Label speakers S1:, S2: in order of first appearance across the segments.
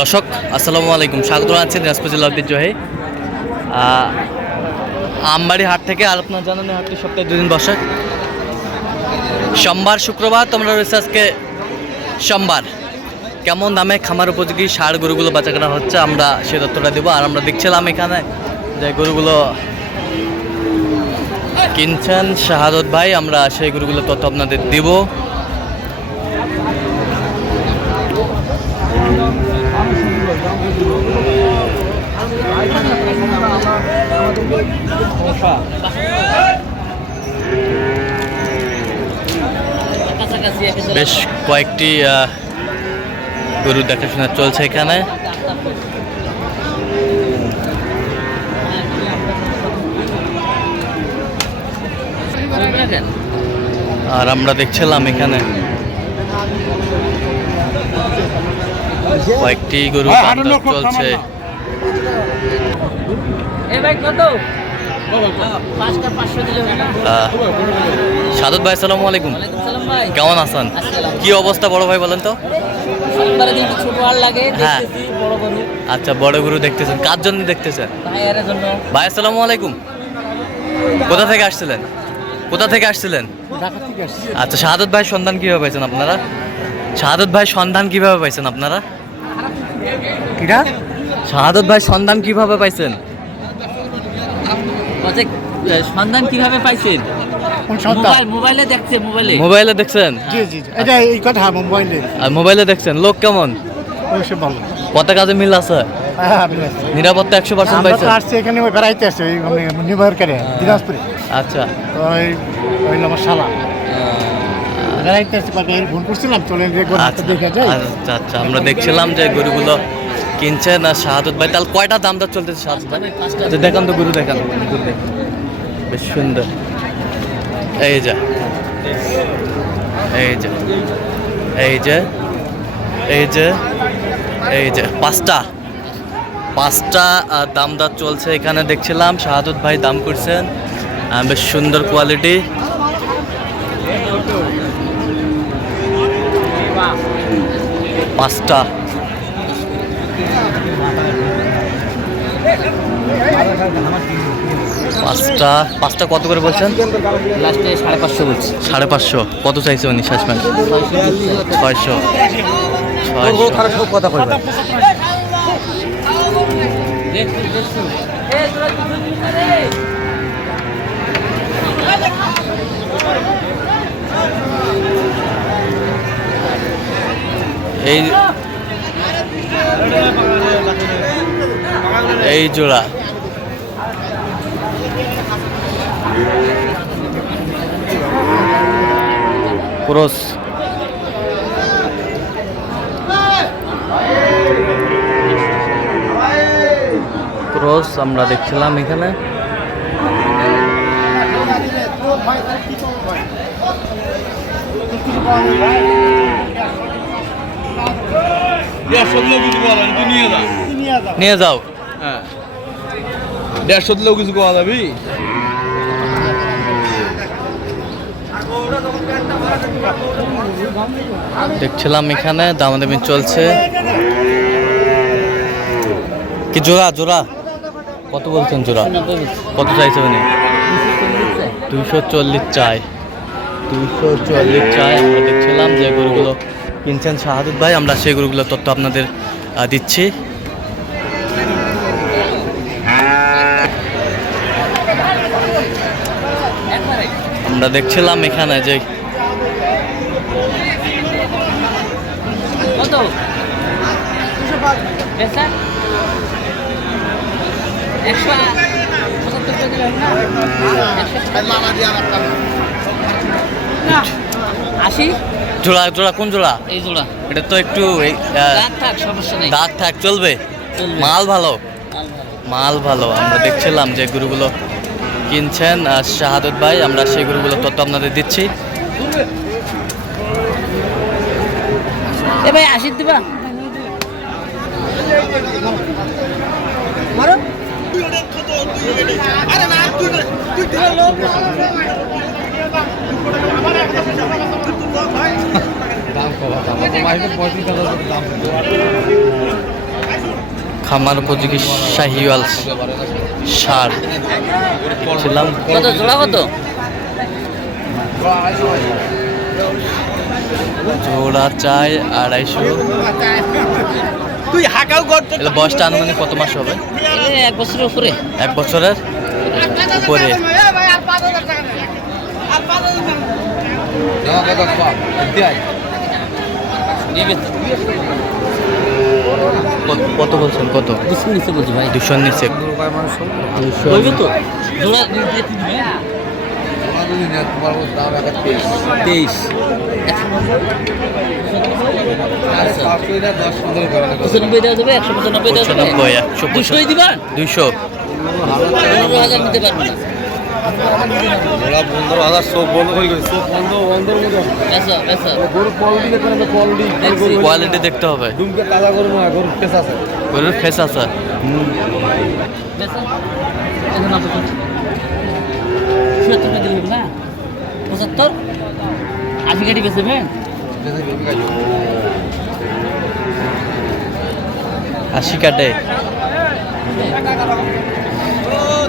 S1: দর্শক, আসসালামু আলাইকুম। স্বাগত জানাচ্ছি দিনাজপুর জেলা ঐতিহ্যবাহী আমবাড়ি হাট থেকে আর আপনার জানান হাটটি সপ্তাহে দুদিন বসে। সোমবার, শুক্রবার, তোমরা রয়েছে আজকে সোমবার। কেমন দামে খামার উপযোগী সার গরুগুলো বাঁচা কেনা হচ্ছে, আমরা সে তথ্যটা দেবো। আর আমরা দেখছিলাম এখানে যে গরুগুলো কিনছেন শাহাদত ভাই, আমরা সেই গরুগুলো তথ্য আপনাদের দিব। বেশ কয়েকটি গরু দেখাশোনা চলছে এখানে। আর আমরা দেখছিলাম এখানে। কয়েকটি গরু চলছে। সাদত ভাই আলাইকুম।
S2: সালাম ভাই।
S1: কেমন আছেন? কি অবস্থা বড় ভাই বলেন তো? হ্যাঁ। আচ্ছা বড় গরু দেখতেছেন। কার জন্য দেখতেছেন? ভাই আসসালামু আলাইকুম। কোথা থেকে আসছিলেন? কোথা থেকে আসছিলেন? আচ্ছা শাহাদত ভাই সন্ধান কীভাবে পাইছেন আপনারা? শাহাদত ভাই সন্ধান কীভাবে পাইছেন আপনারা?
S2: কিরা
S1: শাহাদত ভাই সন্ধান কীভাবে পাইছেন?
S2: সন্ধান কীভাবে পাইছেন? মোবাইল মোবাইলে দেখছে মোবাইলে।
S1: মোবাইলে দেখছেন?
S3: জি জি জি। এটা এই কথা মোবাইলে।
S1: আর মোবাইলে দেখছেন? লোক কেমন?
S3: অবশ্যই ভালো।
S1: কত কাজে মিল আছে?
S3: হ্যাঁ।
S1: নিরাপত্তা একশো পার্সেন্ট
S3: এখানে বেড়াইতে আসছি ওই দিনাজপুরে।
S1: আচ্ছা।
S3: ওই আমার শালা। ফোন করছিলাম
S1: আচ্ছা আচ্ছা আচ্ছা আমরা দেখছিলাম যে গরুগুলো কিনছেন আর শাহাদত ভাই। তাহলে কয়টা দাম দর চলতেছে শাহাদত ভাই? আচ্ছা দেখান তো গরু দেখান। গরু দেখান। বেশ সুন্দর। এই যে এই যে এই যে এই যে এই যে পাঁচটা। পাঁচটা দাম দর চলছে এখানে। দেখছিলাম শাহাদত ভাই দাম করছেন। বেশ সুন্দর কোয়ালিটি পাঁচটা। পাঁচটা। পাঁচটা কত করে বলছেন?
S2: লাস্টে সাড়ে পাঁচশো বলছি।
S1: সাড়ে পাঁচশো। কত চাইছে উনি শেষ ম্যাচ? ছয়শো। ছয়শো।
S3: কথা কইবা
S1: এই এই জোড়া। ক্রস। ক্রস আমরা দেখছিলাম এখানে।
S4: দেড়শো দিলেও কিছু করা যাবে নিয়ে
S1: যাও।
S4: হ্যাঁ দেড়শো দিলেও কিছু করা যাবি।
S1: দেখছিলাম এখানে দামাদামি চলছে। কি জোড়া জোড়া? কত বলছেন জোড়া? কত চাইছে উনি? দুইশো চল্লিশ চাই। দুইশো চল্লিশ চাই আমরা দেখছিলাম যে গরুগুলো কিনছেন শাহাদুত ভাই আমরা সেই গরুগুলো তথ্য আপনাদের দিচ্ছি। আমরা দেখছিলাম এখানে যে
S2: আশি।
S1: জোড়া জোড়া কোন জোড়া
S2: এই জোড়া
S1: এটা তো একটু এই, আহ,
S2: থাক সমস্যা নেই
S1: দাগ থাক চলবে। মাল ভালো
S2: মাল ভালো।
S1: আমরা দেখছিলাম যে গরুগুলো কিনছেন শাহাদত ভাই আমরা সেই গরুগুলো তথ্য আপনাদের দিচ্ছি
S2: এ ভাই আশি দিবা মারো
S4: দাম কম দাম কম পঁয়ত্রিশ হাজার দাম
S1: খামার উপযোগী শাহিওয়াল সার ছিলাম
S2: কত জোড়া কত
S1: জোড়া চাই আড়াইশো
S4: তুই হাকাও করতে
S1: বয়সটা আনুমানিক কত মাস হবে
S2: এক বছরের উপরে
S1: এক বছরের উপরে কত- বলছেন? কত?
S2: দুশো নিচে বলছি ভাই।
S1: দুশোর নিচে।
S2: তেইশ। একশো পঁচানব্বই দেওয়া যাবে।
S1: পঁচানব্বই একশো
S2: দুশোই দিবা?
S1: দুইশো
S2: হাজার নিতে পারবে না।
S4: ওরা বন্ধ হাজার চোখ বন্ধ করে গেছে। চোখ বন্ধ বন্ধর মতো
S2: বেসা বেসা
S4: গরু কোয়ালিটি দেখবেন না কোয়ালিটি।
S1: কোয়ালিটি দেখতে হবে।
S4: ডুমকে তাজা গরু না গরু ফেস আছে।
S1: গরুর ফেস আছে।
S2: দিলেন না? পঁচাত্তর? আশি গাড়ি বেচবেন
S1: আশি কাটে।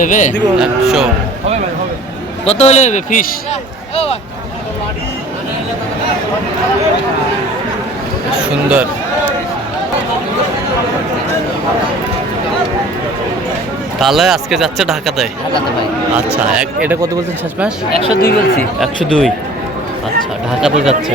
S2: হবে।
S1: একশো।
S2: কত হলে হবে ফিস?
S1: সুন্দর। তাহলে আজকে যাচ্ছে ঢাকাতে
S2: ঢাকাতে
S1: আচ্ছা এটা কত বলছেন শেষ মাস
S2: একশো দুই বলছি।
S1: একশো দুই। আচ্ছা ঢাকাতে যাচ্ছে।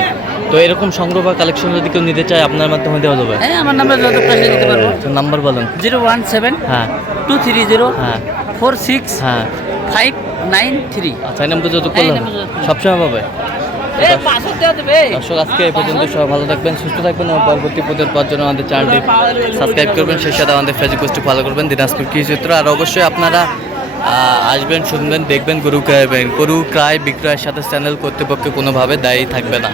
S1: তো এরকম সংগ্রহ বা কালেকশন যদি কেউ নিতে চায় আপনার মাধ্যমে দেওয়া যাবে?
S2: হ্যাঁ আমার নাম্বার যত প্রেসে দিতে পারব।
S1: নাম্বার বলেন।
S2: জিরো ওয়ান সেভেন
S1: হ্যাঁ।
S2: টু থ্রি জিরো
S1: হ্যাঁ।
S2: ফোর সিক্স
S1: হ্যাঁ।
S2: Five nine three.
S1: আচ্ছা এই নাম্বার যত- সবসময় পাবে? দর্শক আজকে এই পর্যন্ত সবাই ভালো থাকবেন সুস্থ থাকবেন এবং পরবর্তী পদের পর জন্য আমাদের চ্যানেলটি সাবস্ক্রাইব করবেন সেই সাথে আমাদের ফেসবুক পোস্টটি ফলো করবেন দিনাজপুর কৃষি চিত্র আর অবশ্যই আপনারা আসবেন শুনবেন দেখবেন গরু ক্রয়বেন গরু ক্রয় বিক্রয়ের সাথে চ্যানেল কর্তৃপক্ষ কোনোভাবে দায়ী থাকবে না।